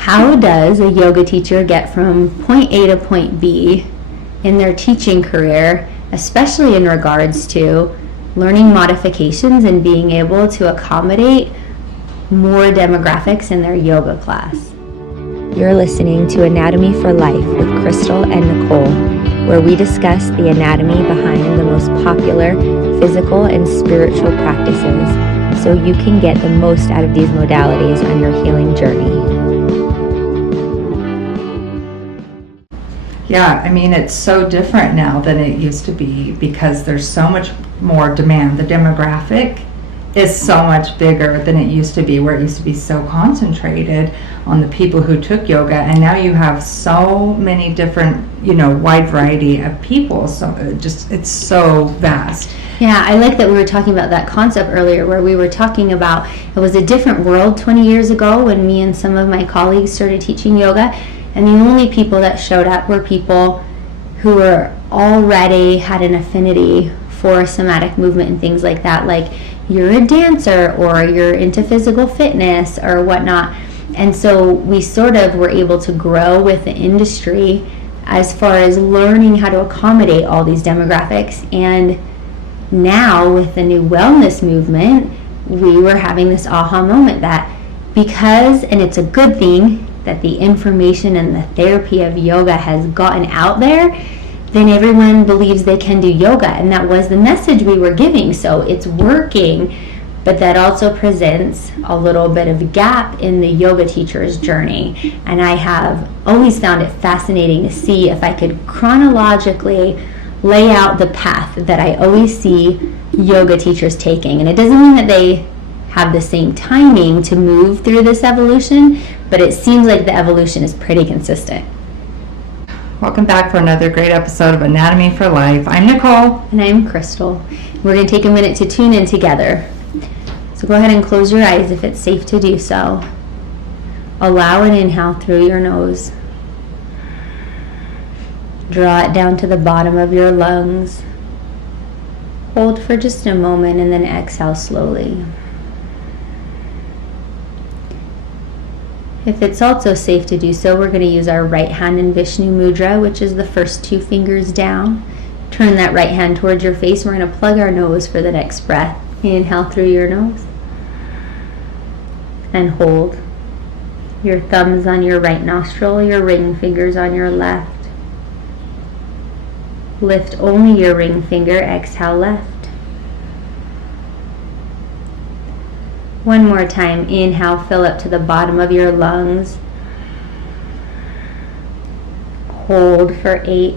How does a yoga teacher get from point A to point B in their teaching career, especially in regards to learning modifications and being able to accommodate more demographics in their yoga class? You're listening to Anatomy for Life with Crystal and Nicole, where we discuss the anatomy behind the most popular physical and spiritual practices so you can get the most out of these modalities on your healing journey. Yeah, I mean, it's so different now than it used to be because there's so much more demand. The demographic is so much bigger than it used to be, where it used to be so concentrated on the people who took yoga, and now you have so many different, wide variety of people. So it's so vast. Yeah, I like that we were talking about that concept earlier, where we were talking about it was a different world 20 years ago when me and some of my colleagues started teaching yoga, and the only people that showed up were people who were already had an affinity for somatic movement and things like that, like you're a dancer or you're into physical fitness or whatnot. And so we sort of were able to grow with the industry as far as learning how to accommodate all these demographics. And now with the new wellness movement, we were having this aha moment that because, and it's a good thing, that the information and the therapy of yoga has gotten out there, then everyone believes they can do yoga. And that was the message we were giving. So it's working, but that also presents a little bit of a gap in the yoga teacher's journey. And I have always found it fascinating to see if I could chronologically lay out the path that I always see yoga teachers taking. And it doesn't mean that they have the same timing to move through this evolution, but it seems like the evolution is pretty consistent. Welcome back for another great episode of Anatomy for Life. I'm Nicole. And I'm Crystal. We're going to take a minute to tune in together. So go ahead and close your eyes if it's safe to do so. Allow an inhale through your nose. Draw it down to the bottom of your lungs. Hold for just a moment and then exhale slowly. If it's also safe to do so, we're going to use our right hand in Vishnu Mudra, which is the first 2 fingers down. Turn that right hand towards your face. We're going to plug our nose for the next breath. Inhale through your nose. And hold. Your thumbs on your right nostril, your ring fingers on your left. Lift only your ring finger, exhale left. One more time, inhale, fill up to the bottom of your lungs. Hold for 8.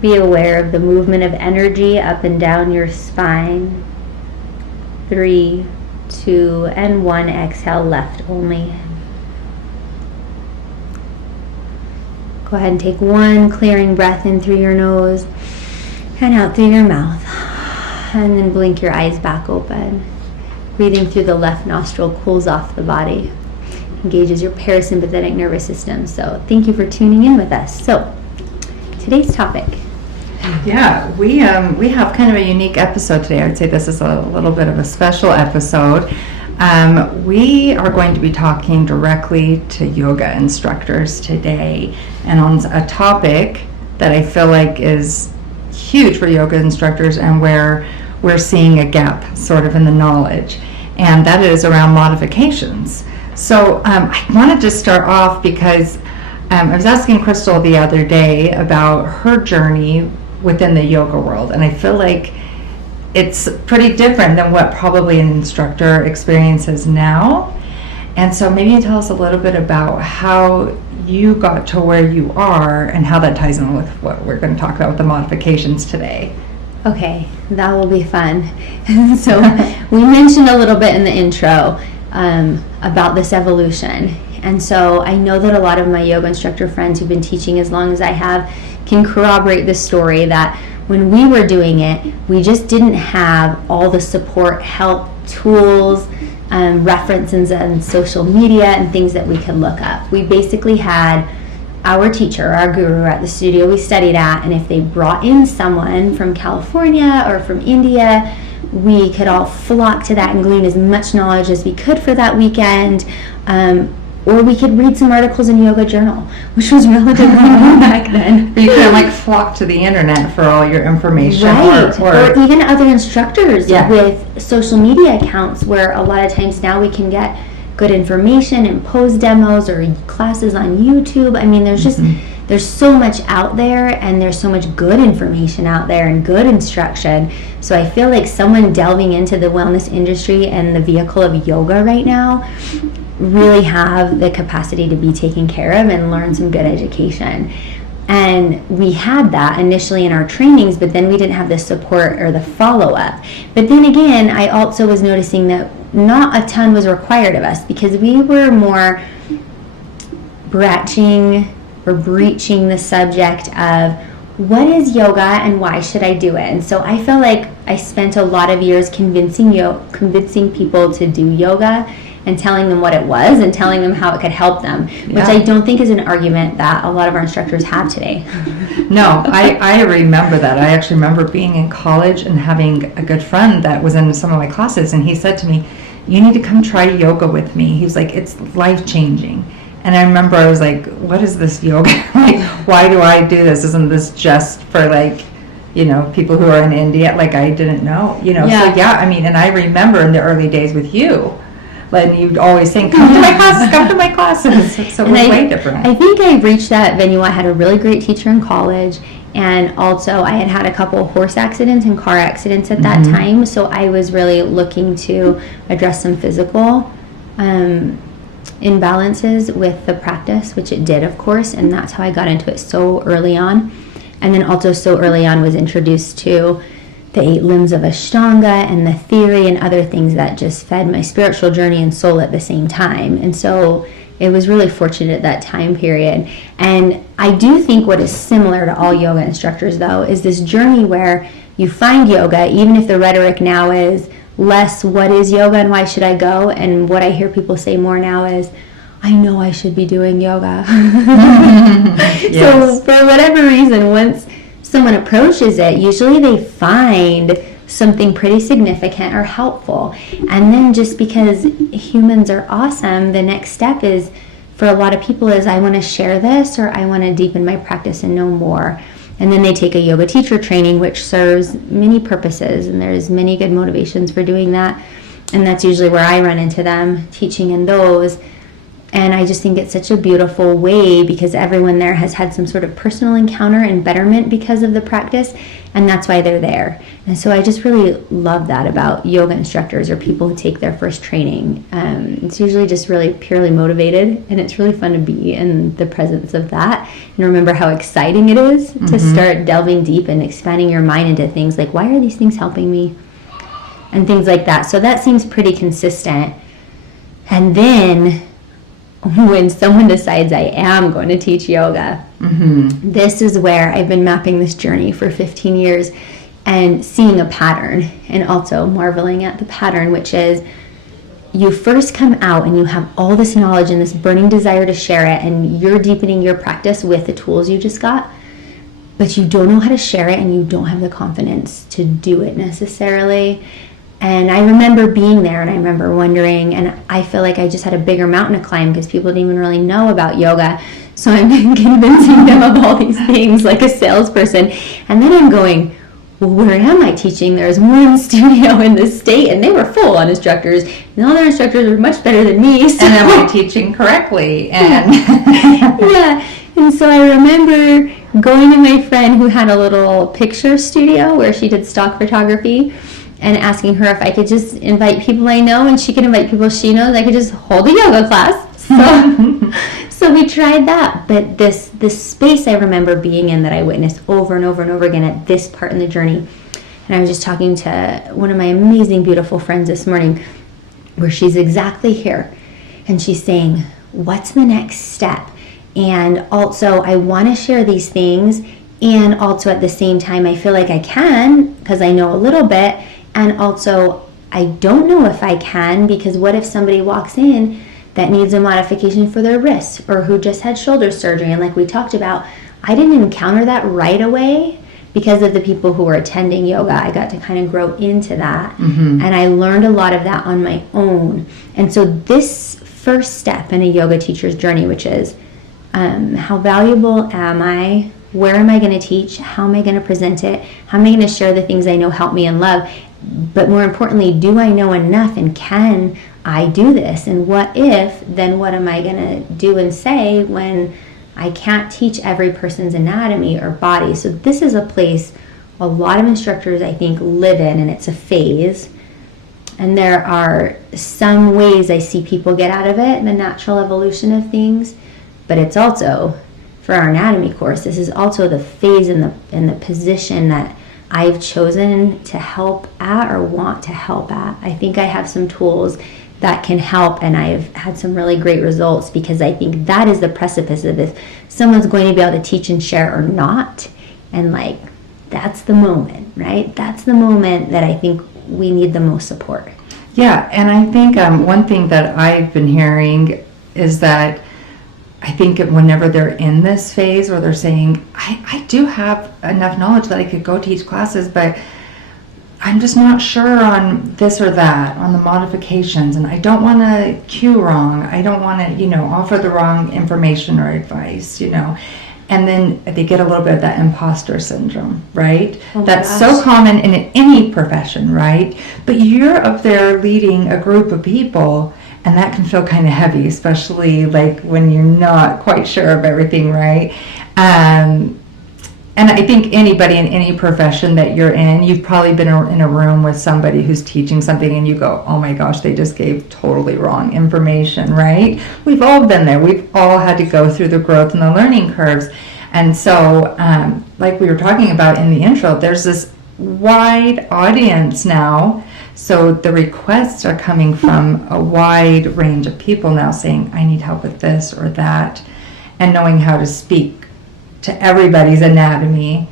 Be aware of the movement of energy up and down your spine. 3, 2, and 1, exhale, left only. Go ahead and take one clearing breath in through your nose and out through your mouth. And then blink your eyes back open. Breathing through the left nostril cools off the body, engages your parasympathetic nervous system. So thank you for tuning in with us. So today's topic. Yeah, we have kind of a unique episode today. I would say this is a little bit of a special episode. We are going to be talking directly to yoga instructors today, and on a topic that I feel like is huge for yoga instructors and where we're seeing a gap sort of in the knowledge, and that is around modifications. So I wanted to start off because I was asking Crystal the other day about her journey within the yoga world, and I feel like it's pretty different than what probably an instructor experiences now. And so maybe you tell us a little bit about how you got to where you are and how that ties in with what we're going to talk about with the modifications today. Okay, that will be fun. So we mentioned a little bit in the intro about this evolution. And so I know that a lot of my yoga instructor friends who've been teaching as long as I have can corroborate this story that when we were doing it, we just didn't have all the support, help, tools, references and social media and things that we could look up. We basically had our teacher, our guru at the studio we studied at, and if they brought in someone from California or from India we could all flock to that and glean as much knowledge as we could for that weekend. Or we could read some articles in Yoga Journal, which was relatively new back then. You could like flock to the internet for all your information. Right, or even other instructors Yeah. with social media accounts, where a lot of times now we can get good information and pose demos or classes on YouTube. I mean, there's just, there's so much out there, and there's so much good information out there and good instruction. So I feel like someone delving into the wellness industry and the vehicle of yoga right now really have the capacity to be taken care of and learn some good education. And we had that initially in our trainings, but then we didn't have the support or the follow-up. But then again, I also was noticing that not a ton was required of us, because we were more breaching the subject of what is yoga and why should I do it. And so I felt like I spent a lot of years convincing people to do yoga and telling them what it was and telling them how it could help them, which I don't think is an argument that a lot of our instructors have today. No, I remember that. I actually remember being in college and having a good friend that was in some of my classes, and he said to me, you need to come try yoga with me. He was like, it's life-changing. And I remember I was like, what is this yoga? Like, why do I do this? Isn't this just for like, people who are in India? Like, I didn't know, So I mean, and I remember in the early days with you, and you'd always saying, come to my classes. So it was way different. I think I reached that venue. I had a really great teacher in college, and also I had a couple of horse accidents and car accidents at that time. So I was really looking to address some physical imbalances with the practice, which it did, of course, and that's how I got into it so early on. And then also so early on was introduced to the 8 limbs of Ashtanga and the theory and other things that just fed my spiritual journey and soul at the same time. And so it was really fortunate at that time period. And I do think what is similar to all yoga instructors, though, is this journey where you find yoga, even if the rhetoric now is less what is yoga and why should I go, and what I hear people say more now is, I know I should be doing yoga. Yes. So for whatever reason, once someone approaches it, usually they find something pretty significant or helpful. And then just because humans are awesome, the next step is, for a lot of people, is I want to share this, or I want to deepen my practice and know more. And then they take a yoga teacher training, which serves many purposes, and there's many good motivations for doing that. And that's usually where I run into them, teaching in those. And I just think it's such a beautiful way, because everyone there has had some sort of personal encounter and betterment because of the practice, and that's why they're there. And so I just really love that about yoga instructors or people who take their first training. It's usually just really purely motivated, and it's really fun to be in the presence of that and remember how exciting it is to start delving deep and expanding your mind into things like, why are these things helping me? And things like that. So that seems pretty consistent. And then when someone decides I am going to teach yoga, this is where I've been mapping this journey for 15 years and seeing a pattern, and also marveling at the pattern, which is you first come out and you have all this knowledge and this burning desire to share it, and you're deepening your practice with the tools you just got, but you don't know how to share it, and you don't have the confidence to do it necessarily. And I remember being there, and I remember wondering, and I feel like I just had a bigger mountain to climb because people didn't even really know about yoga. So I'm convincing them of all these things like a salesperson. And then I'm going, well, where am I teaching? There's one studio in the state, and they were full on instructors, and all their instructors were much better than me. So. And am I teaching correctly? And Yeah. And so I remember going to my friend who had a little picture studio where she did stock photography, and asking her if I could just invite people I know, and she could invite people she knows. I could just hold a yoga class. So we tried that. But this space I remember being in that I witnessed over and over and over again at this part in the journey. And I was just talking to one of my amazing, beautiful friends this morning, where she's exactly here. And she's saying, what's the next step? And also, I want to share these things. And also at the same time, I feel like I can, because I know a little bit. And also, I don't know if I can, because what if somebody walks in that needs a modification for their wrist, or who just had shoulder surgery? And like we talked about, I didn't encounter that right away, because of the people who were attending yoga, I got to kind of grow into that. Mm-hmm. And I learned a lot of that on my own. And so this first step in a yoga teacher's journey, which is how valuable am I? Where am I going to teach? How am I going to present it? How am I going to share the things I know help me and love? But more importantly, do I know enough, and can I do this? And what if, then what am I going to do and say when I can't teach every person's anatomy or body? So this is a place a lot of instructors, I think, live in, and it's a phase. And there are some ways I see people get out of it, the natural evolution of things, but it's also, for our anatomy course, this is also the phase and the position that I've chosen to help at or want to help at. I think I have some tools that can help, and I've had some really great results, because I think that is the precipice of if someone's going to be able to teach and share or not. And like, that's the moment, right? That's the moment that I think we need the most support. Yeah, and I think one thing that I've been hearing is that I think whenever they're in this phase where they're saying, I do have enough knowledge that I could go teach classes, but I'm just not sure on this or that, on the modifications, and I don't want to cue wrong. I don't want to, offer the wrong information or advice, And then they get a little bit of that imposter syndrome, right? Oh That's gosh. so common in any profession, right? But you're up there leading a group of people, and that can feel kind of heavy, especially like when you're not quite sure of everything, right? And I think anybody in any profession that you're in, you've probably been in a room with somebody who's teaching something and you go, oh my gosh, they just gave totally wrong information, right? We've all been there. We've all had to go through the growth and the learning curves. And so, like we were talking about in the intro, there's this wide audience now. So the requests are coming from a wide range of people now saying, I need help with this or that, and knowing how to speak to everybody's anatomy.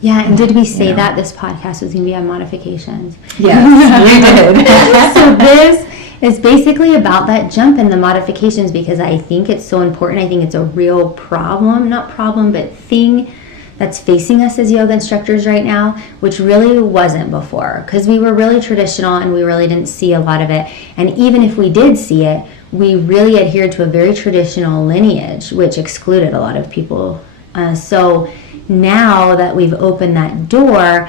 Yeah, and did we say that this podcast was going to be on modifications? Yes, you did. So this is basically about that jump in the modifications, because I think it's so important. I think it's a real problem, not problem, but thing that's facing us as yoga instructors right now, which really wasn't before, because we were really traditional and we really didn't see a lot of it. And even if we did see it, we really adhered to a very traditional lineage, which excluded a lot of people. So now that we've opened that door,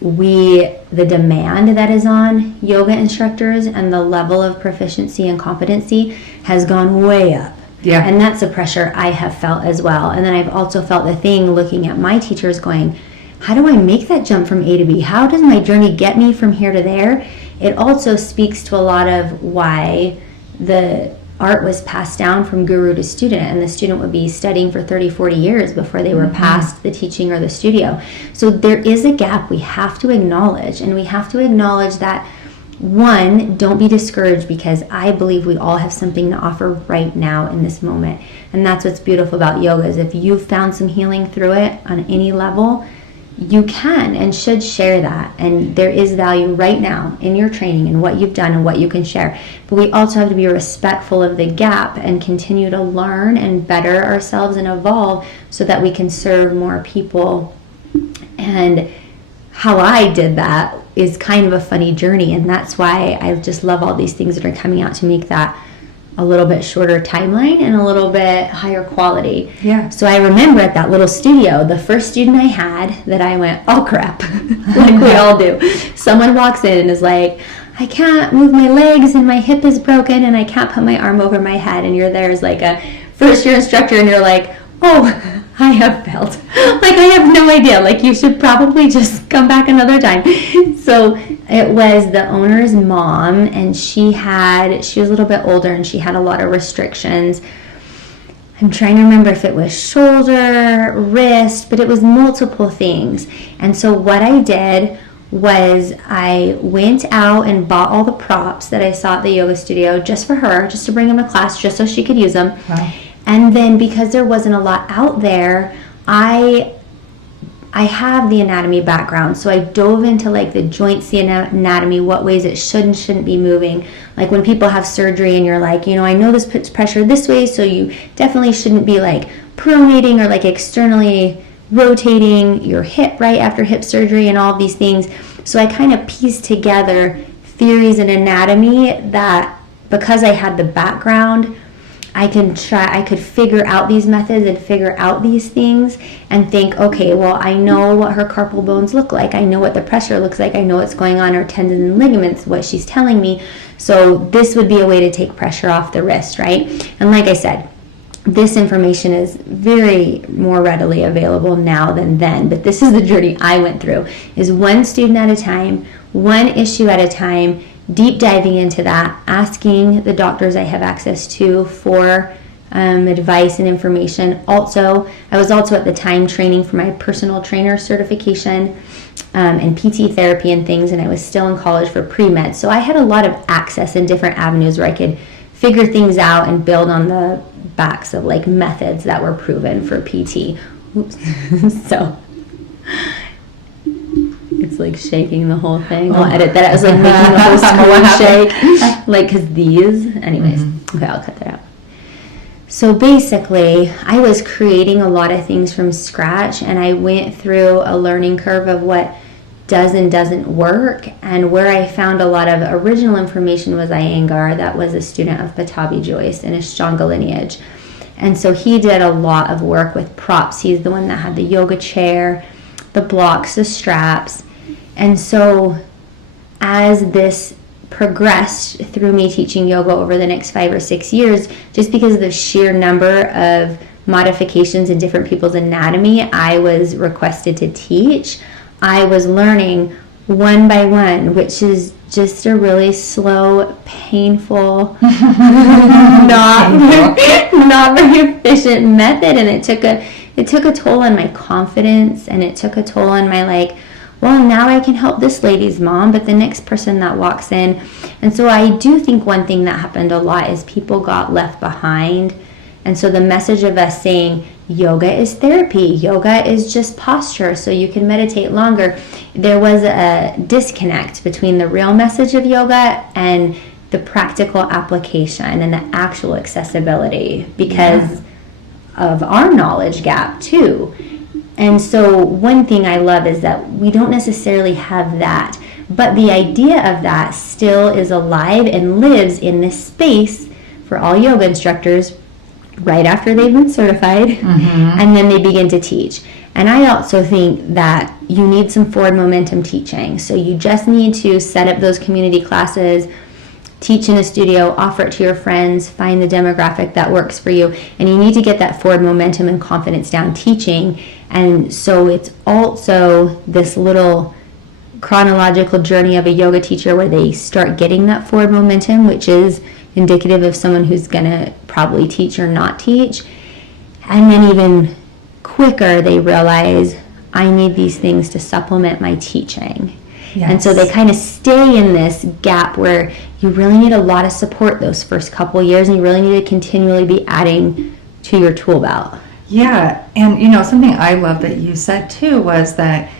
the demand that is on yoga instructors and the level of proficiency and competency has gone way up. Yeah. And that's a pressure I have felt as well. And then I've also felt the thing looking at my teachers going, how do I make that jump from A to B? How does my journey get me from here to there? It also speaks to a lot of why the art was passed down from guru to student, and the student would be studying for 30, 40 years before they were past the teaching or the studio. So there is a gap we have to acknowledge, and we have to acknowledge that, one, don't be discouraged, because I believe we all have something to offer right now in this moment. And that's what's beautiful about yoga, is if you've found some healing through it on any level, you can and should share that. And there is value right now in your training and what you've done and what you can share. But we also have to be respectful of the gap and continue to learn and better ourselves and evolve so that we can serve more people. And how I did that is kind of a funny journey, and that's why I just love all these things that are coming out to make that a little bit shorter timeline and a little bit higher quality. Yeah. So I remember at that little studio, the first student I had that I went, oh crap, like we all do. Someone walks in and is like, I can't move my legs and my hip is broken and I can't put my arm over my head. And you're there as like a first year instructor and you're like, oh, I have failed. Like, I have no idea. Like, you should probably just come back another time. So it was the owner's mom, and she was a little bit older and she had a lot of restrictions. I'm trying to remember if it was shoulder, wrist, but it was multiple things. And so what I did was I went out and bought all the props that I saw at the yoga studio just for her, just to bring them to class, just so she could use them. Wow. And then because there wasn't a lot out there, I have the anatomy background, so I dove into like the joints, the anatomy, what ways it should and shouldn't be moving. Like when people have surgery and you're like, I know this puts pressure this way, so you definitely shouldn't be like pronating or like externally rotating your hip right after hip surgery and all of these things. So I kind of pieced together theories in anatomy that, because I had the background, I could figure out these methods and figure out these things and think, okay, well, I know what her carpal bones look like. I know what the pressure looks like. I know what's going on in her tendons and ligaments, what she's telling me. So this would be a way to take pressure off the wrist, right? And like I said, this information is very more readily available now than then, but this is the journey I went through, is one student at a time, one issue at a time, deep diving into that, asking the doctors I have access to for advice and information. Also, I was also at the time training for my personal trainer certification and PT therapy and things, and I was still in college for pre-med. So I had a lot of access in different avenues where I could figure things out and build on the backs of like methods that were proven for PT. Oops. So it's like shaking the whole thing. I'll edit that. I was like making the whole screen shake. Like, cause these, anyways. Okay, I'll cut that out. So basically, I was creating a lot of things from scratch, and I went through a learning curve of what does and doesn't work. And where I found a lot of original information was Iyengar, that was a student of Patabi Joyce in Ashtanga lineage. And so he did a lot of work with props. He's the one that had the yoga chair, the blocks, the straps. And so as this progressed through me teaching yoga over the next 5 or 6 years, just because of the sheer number of modifications in different people's anatomy I was requested to teach, I was learning one by one, which is just a really slow, painful, not very efficient method. And it took a toll on my confidence, and it took a toll on my like, well, now I can help this lady's mom, but the next person that walks in. And so I do think one thing that happened a lot is people got left behind. And so the message of us saying yoga is therapy, yoga is just posture, so you can meditate longer, there was a disconnect between the real message of yoga and the practical application and the actual accessibility because of our knowledge gap too. And so one thing I love is that we don't necessarily have that, but the idea of that still is alive and lives in this space for all yoga instructors right after they've been certified, and then they begin to teach. And I also think that you need some forward momentum teaching. So you just need to set up those community classes, teach in a studio, offer it to your friends, find the demographic that works for you, and you need to get that forward momentum and confidence down teaching. And so it's also this little chronological journey of a yoga teacher where they start getting that forward momentum, which is indicative of someone who's going to probably teach or not teach. And then even quicker, they realize, I need these things to supplement my teaching. Yes. And so they kind of stay in this gap where you really need a lot of support those first couple years, and you really need to continually be adding to your tool belt. Yeah, and you know, something I love that you said too was that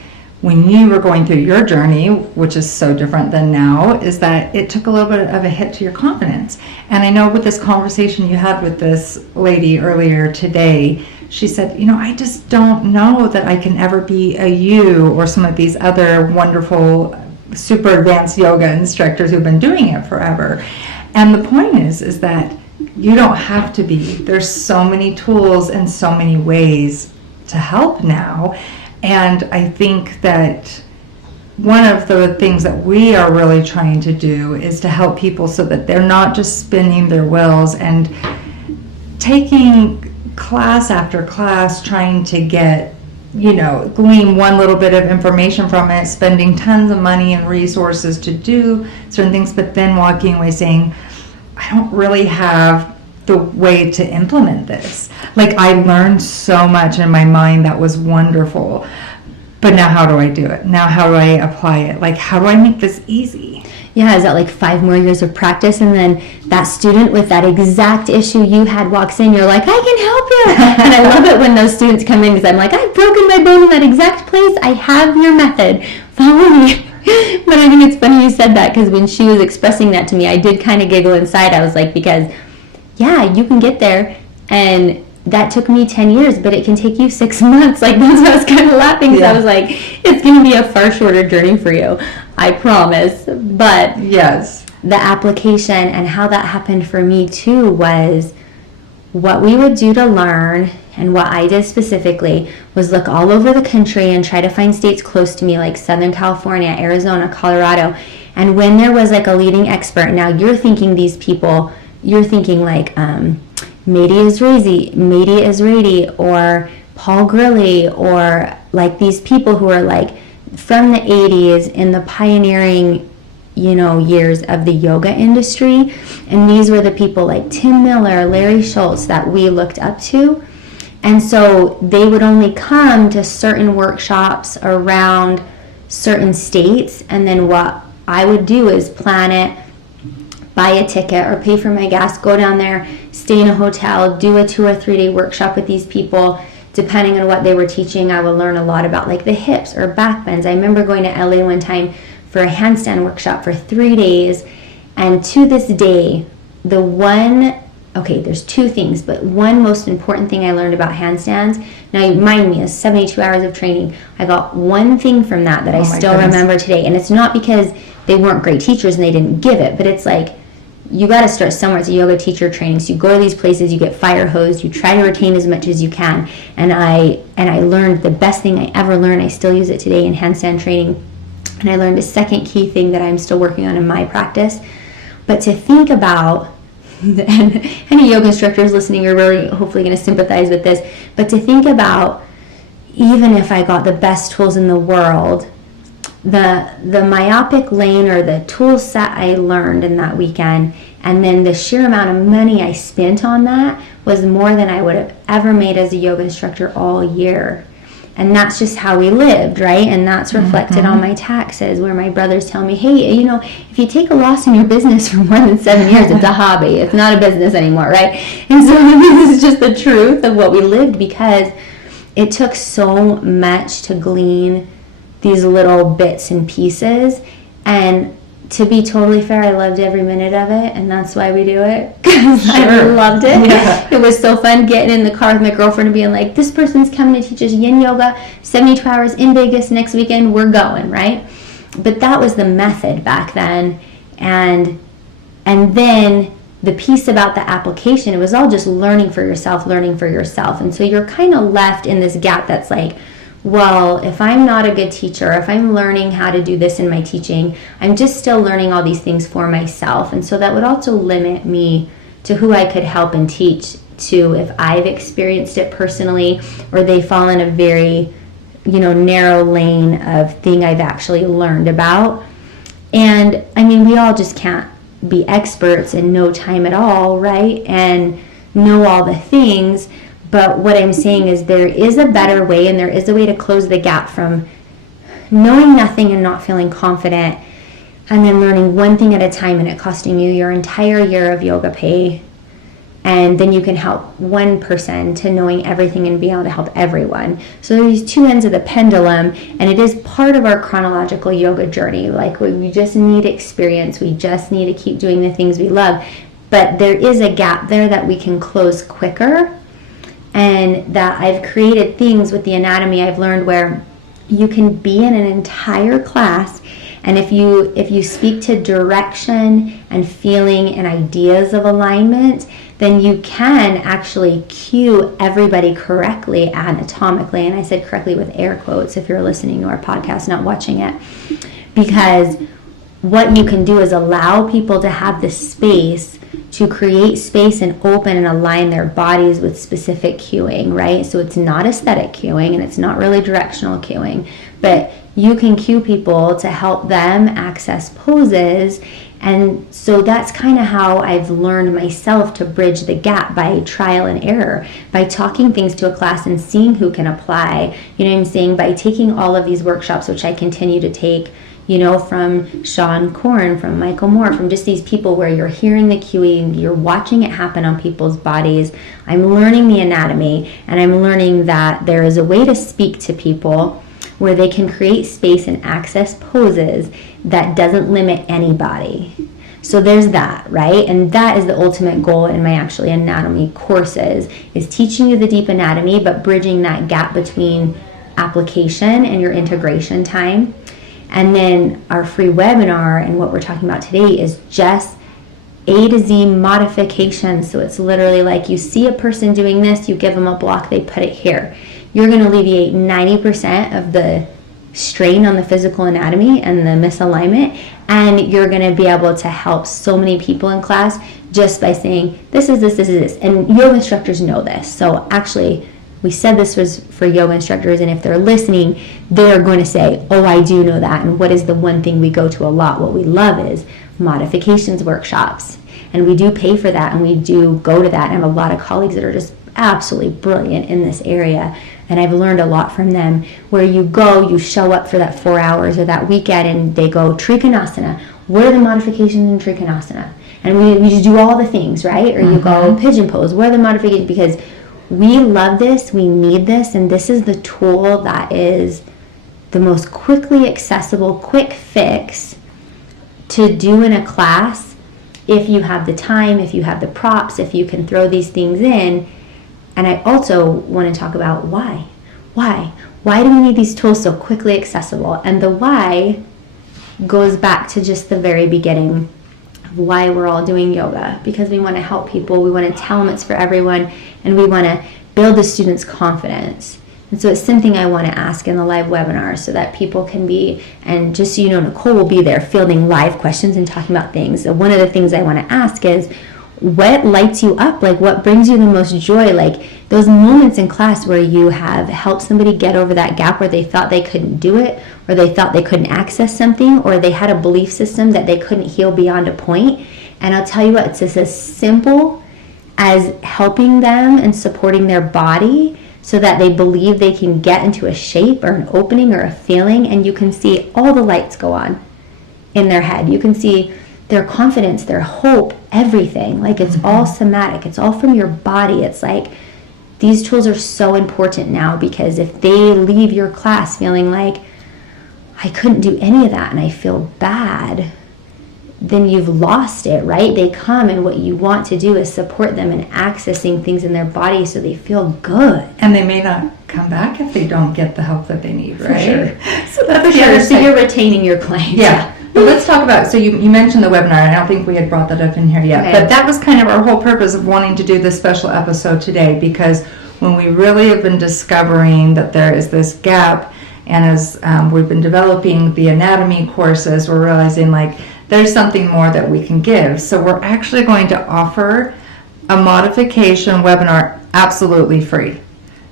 when you were going through your journey, which is so different than now, is that it took a little bit of a hit to your confidence. And I know with this conversation you had with this lady earlier today, she said, you know, I just don't know that I can ever be a you or some of these other wonderful, super advanced yoga instructors who've been doing it forever. And the point is that you don't have to be. There's so many tools and so many ways to help now. And I think that one of the things that we are really trying to do is to help people so that they're not just spinning their wheels and taking class after class, trying to get, you know, glean one little bit of information from it, spending tons of money and resources to do certain things, but then walking away saying, I don't really have the way to implement this. Like, I learned so much in my mind that was wonderful, but now how do I do it? Now how do I apply it? Like, how do I make this easy? Yeah, is that like 5 more years of practice, and then that student with that exact issue you had walks in, you're like, I can help you. And I love it when those students come in, because I'm like, I've broken my bone in that exact place. I have your method. Follow me. But I think it's funny you said that, because when she was expressing that to me, I did kind of giggle inside. I was like, because yeah, you can get there, and that took me 10 years, but it can take you 6 months. Like, that's why I was kind of laughing, because I was like, it's going to be a far shorter journey for you, I promise. But yes, the application and how that happened for me too was what we would do to learn, and what I did specifically was look all over the country and try to find states close to me, like Southern California, Arizona, Colorado. And when there was like a leading expert, now you're thinking these people, you're thinking like Mehdi Israedi or Paul Grilly, or like these people who are like from the 80s in the pioneering, years of the yoga industry. And these were the people like Tim Miller, Larry Schultz that we looked up to. And so they would only come to certain workshops around certain states, and then what I would do is plan it, buy a ticket or pay for my gas, go down there, stay in a hotel, do a 2 or 3 day workshop with these people. Depending on what they were teaching, I would learn a lot about like the hips or back bends. I remember going to LA one time for a handstand workshop for 3 days, and to this day, there's 2 things, but one most important thing I learned about handstands, now mind me, is 72 hours of training. I got one thing from that I still remember today, and it's not because they weren't great teachers and they didn't give it, but it's like, you got to start somewhere. It's a yoga teacher training, so you go to these places, you get fire hosed, you try to retain as much as you can, and I learned the best thing I ever learned. I still use it today in handstand training, and I learned a second key thing that I'm still working on in my practice. But to think about, and any yoga instructors listening are really hopefully going to sympathize with this, but to think about, even if I got the best tools in the world, the myopic lane or the tool set I learned in that weekend, and then the sheer amount of money I spent on that was more than I would have ever made as a yoga instructor all year. And that's just how we lived, right? And that's reflected on my taxes, where my brothers tell me, hey, if you take a loss in your business for more than 7 years, it's a hobby. It's not a business anymore, right? And so this is just the truth of what we lived, because it took so much to glean these little bits and pieces. And to be totally fair, I loved every minute of it, and that's why we do it, because I loved it. Yeah. It was so fun getting in the car with my girlfriend and being like, this person's coming to teach us yin yoga, 72 hours in Vegas next weekend, we're going, right? But that was the method back then. And then the piece about the application, it was all just learning for yourself. And so you're kind of left in this gap that's like, well, if I'm not a good teacher, if I'm learning how to do this in my teaching, I'm just still learning all these things for myself. And so that would also limit me to who I could help and teach to, if I've experienced it personally, or they fall in a very, narrow lane of thing I've actually learned about. And I mean, we all just can't be experts in no time at all, right? And know all the things. But what I'm saying is there is a better way, and there is a way to close the gap from knowing nothing and not feeling confident, and then learning one thing at a time and it costing you your entire year of yoga pay. And then you can help one person to knowing everything and being able to help everyone. So there's 2 ends of the pendulum, and it is part of our chronological yoga journey. Like, we just need experience. We just need to keep doing the things we love. But there is a gap there that we can close quicker. And that I've created things with the anatomy I've learned where you can be in an entire class, and if you speak to direction and feeling and ideas of alignment, then you can actually cue everybody correctly anatomically. And I said correctly with air quotes if you're listening to our podcast, not watching it, because what you can do is allow people to have the space to create space and open and align their bodies with specific cueing, right? So it's not aesthetic cueing, and it's not really directional cueing, but you can cue people to help them access poses. And so that's kind of how I've learned myself to bridge the gap, by trial and error, by talking things to a class and seeing who can apply, you know what I'm saying, by taking all of these workshops, which I continue to take, from Sean Korn, from Michael Moore, from just these people where you're hearing the cueing, you're watching it happen on people's bodies. I'm learning the anatomy, and I'm learning that there is a way to speak to people where they can create space and access poses that doesn't limit anybody. So there's that, right? And that is the ultimate goal in my actually anatomy courses, is teaching you the deep anatomy, but bridging that gap between application and your integration time. And then our free webinar and what we're talking about today is just A to Z modifications. So it's literally like, you see a person doing this, you give them a block, they put it here. You're going to alleviate 90% of the strain on the physical anatomy and the misalignment, and you're going to be able to help so many people in class just by saying, this is this. And yoga instructors know this. So actually, we said this was for yoga instructors, and if they're listening, they're going to say, oh, I do know that. And what is the one thing we go to a lot? What we love is modifications workshops. And we do pay for that, and we do go to that. And I have a lot of colleagues that are just absolutely brilliant in this area, and I've learned a lot from them, where you go, you show up for that 4 hours or that weekend, and they go, Trikonasana, what are the modifications in Trikonasana? And we just do all the things, right? Or you go pigeon pose, what are the modifications? Because we love this, we need this, and this is the tool that is the most quickly accessible, quick fix to do in a class if you have the time, if you have the props, if you can throw these things in. And I also want to talk about why. Why do we need these tools so quickly accessible? And the why goes back to just the very beginning of why we're all doing yoga. Because we want to help people, we want to tell them it's for everyone, and we want to build the students' confidence. And so it's something I want to ask in the live webinar so that people can be, and just so you know, Nicole will be there fielding live questions and talking about things. So one of the things I want to ask is, what lights you up? Like, what brings you the most joy? Like those moments in class where you have helped somebody get over that gap where they thought they couldn't do it, or they thought they couldn't access something, or they had a belief system that they couldn't heal beyond a point. And I'll tell you what, it's just as simple as helping them and supporting their body so that they believe they can get into a shape or an opening or a feeling, and you can see all the lights go on in their head. You can see their confidence, their hope, everything. Like, it's all somatic. It's all from your body. It's like, these tools are so important now, because if they leave your class feeling like, I couldn't do any of that and I feel bad, then you've lost it, right? They come, and what you want to do is support them in accessing things in their body so they feel good. And they may not come back if they don't get the help that they need, right? Sure. So that's the other side. So you're retaining your clients. Yeah. But let's talk about, so you mentioned the webinar, and I don't think we had brought that up in here yet, Okay. but that was kind of our whole purpose of wanting to do this special episode today, because when we really have been discovering that there is this gap, and as we've been developing the anatomy courses, we're realizing like there's something more that we can give. So we're actually going to offer a modification webinar absolutely free,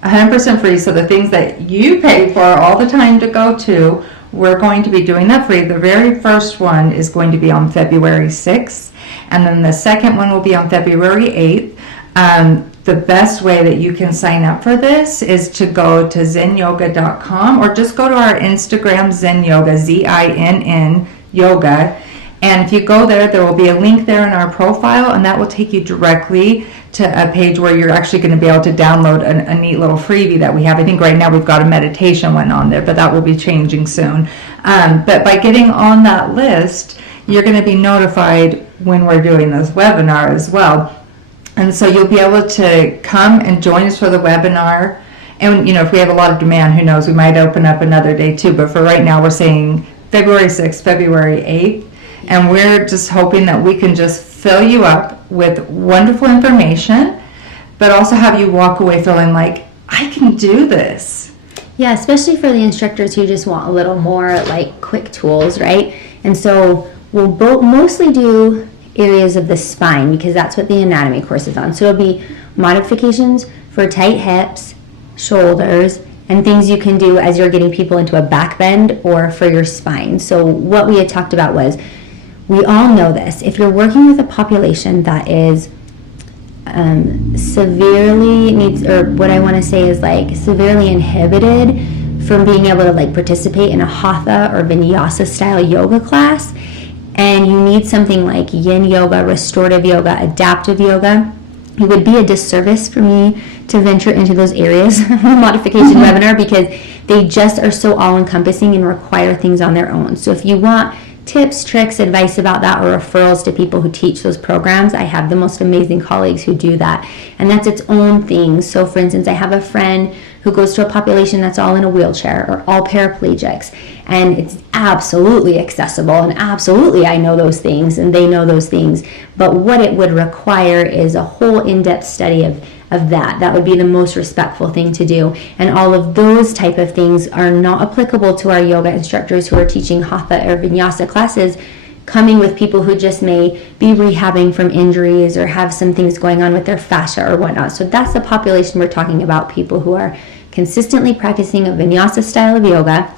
100% free. So the things that you pay for all the time to go to, we're going to be doing that free. The very first one is going to be on February 6th, and then the second one will be on February 8th. The best way that you can sign up for this is to go to zinnyoga.com, or just go to our Instagram, Zinn Yoga, Z-I-N-N Yoga. And if you go there, there will be a link there in our profile, and that will take you directly to a page where you're actually going to be able to download a neat little freebie that we have. I think right now we've got a meditation one on there, but that will be changing soon. But by getting on that list, you're going to be notified when we're doing this webinar as well. And so you'll be able to come and join us for the webinar. And, you know, if we have a lot of demand, who knows, we might open up another day too. But for right now, we're saying February 6th, February 8th. And we're just hoping that we can just fill you up with wonderful information, but also have you walk away feeling like, I can do this. Yeah, especially for the instructors who just want a little more like quick tools, right? And so we'll mostly do areas of the spine, because that's what the anatomy course is on. So it'll be modifications for tight hips, shoulders, and things you can do as you're getting people into a back bend or for your spine. So what we had talked about was, we all know this. If you're working with a population that is severely needs, or what I want to say is like severely inhibited from being able to like participate in a hatha or vinyasa style yoga class, and you need something like yin yoga, restorative yoga, adaptive yoga, it would be a disservice for me to venture into those areas of the modification webinar, because they just are so all-encompassing and require things on their own. So if you want tips, tricks, advice about that, or referrals to people who teach those programs, I have the most amazing colleagues who do that. And that's its own thing. So for instance, I have a friend who goes to a population that's all in a wheelchair or all paraplegics. And it's absolutely accessible, and absolutely I know those things and they know those things. But what it would require is a whole in-depth study of that. That would be the most respectful thing to do. And all of those type of things are not applicable to our yoga instructors who are teaching hatha or vinyasa classes, coming with people who just may be rehabbing from injuries or have some things going on with their fascia or whatnot. So that's the population we're talking about, people who are consistently practicing a vinyasa style of yoga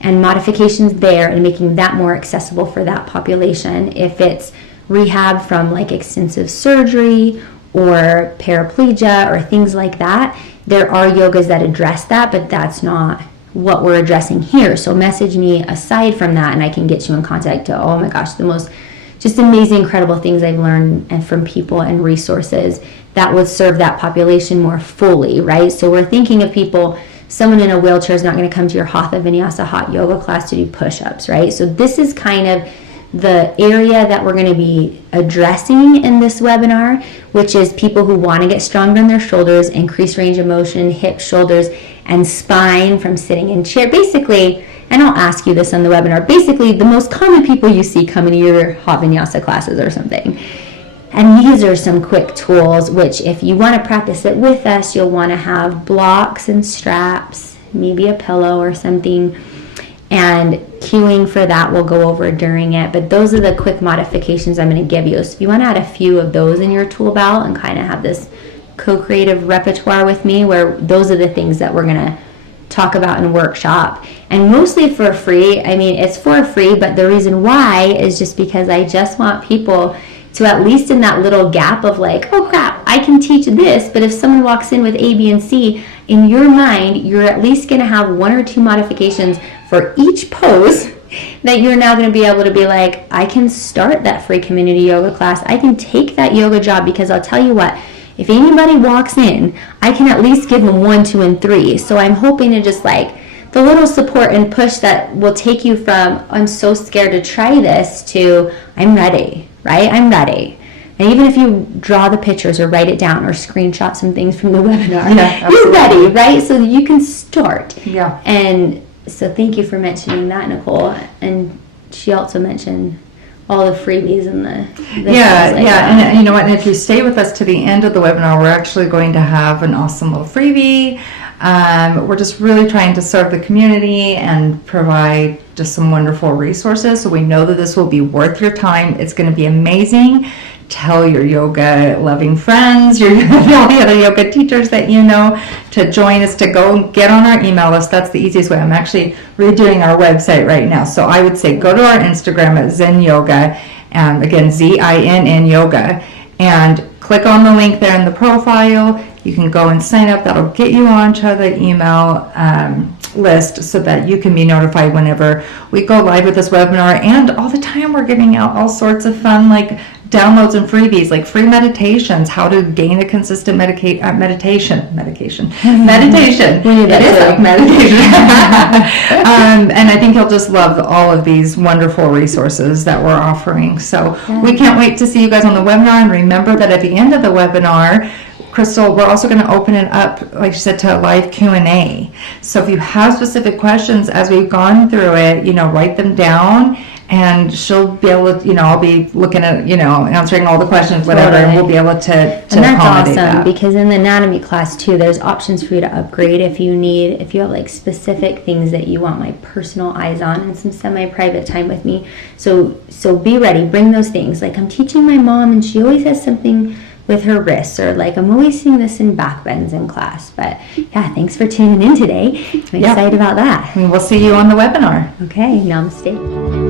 and modifications there and making that more accessible for that population. If it's rehab from like extensive surgery or paraplegia or things like that, there are yogas that address that, but that's not what we're addressing here. So message me aside from that and I can get you in contact to, oh my gosh, the most just amazing, incredible things I've learned and from people and resources that would serve that population more fully, right? So we're thinking of people, someone in a wheelchair is not going to come to your hatha vinyasa hot yoga class to do push-ups, right? So this is kind of the area that we're going to be addressing in this webinar, which is people who want to get stronger in their shoulders, increase range of motion, hips, shoulders, and spine from sitting in chair. Basically, and I'll ask you this on the webinar, basically the most common people you see coming to your hot vinyasa classes or something. And these are some quick tools, which if you want to practice it with us, you'll want to have blocks and straps, maybe a pillow or something. And cueing for that we'll go over during it, but those are the quick modifications I'm going to give you. So if you want to add a few of those in your tool belt and kind of have this co-creative repertoire with me, where those are the things that we're going to talk about in workshop, and mostly for free. I mean, it's for free, but the reason why is just because I just want people to, at least in that little gap of like, oh crap, I can teach this, but if someone walks in with A, B, and C, in your mind, you're at least going to have one or two modifications for each pose that you're now going to be able to be like, I can start that free community yoga class. I can take that yoga job, because I'll tell you what, if anybody walks in, I can at least give them 1, 2, and 3. So I'm hoping to just like the little support and push that will take you from, I'm so scared to try this, to I'm ready, right? I'm ready. And even if you draw the pictures or write it down or screenshot some things from the webinar, you're ready, right? So you can start. Yeah. And so thank you for mentioning that, Nicole. And she also mentioned all the freebies and the and you know what, and if you stay with us to the end of the webinar, we're actually going to have an awesome little freebie. We're just really trying to serve the community and provide just some wonderful resources, so we know that this will be worth your time. It's going to be amazing. Tell your yoga loving friends, all the other yoga teachers that you know, to join us, to go get on our email list. That's the easiest way. I'm actually redoing our website right now, so I would say go to our Instagram at Zinn Yoga, again Zinn Yoga, and click on the link there in the profile. You can go and sign up. That'll get you onto the email list so that you can be notified whenever we go live with this webinar. And all the time we're giving out all sorts of fun like downloads and freebies, like free meditations, how to gain a consistent meditation. It is like meditation. And I think you'll just love all of these wonderful resources that we're offering. So we can't wait to see you guys on the webinar. And remember that at the end of the webinar, Crystal, we're also going to open it up, like you said, to a live Q&A. So if you have specific questions as we've gone through it, write them down, and she'll be able to, I'll be looking at, answering all the questions, whatever, and we'll be able to and that's accommodate awesome, that. because in the anatomy class too, there's options for you to upgrade if you have like specific things that you want my personal eyes on and some semi-private time with me. So be ready, bring those things. Like, I'm teaching my mom and she always has something with her wrists, or like I'm always seeing this in back bends in class. But yeah, thanks for tuning in today. I'm excited about that. And we'll see you on the webinar. Okay, namaste.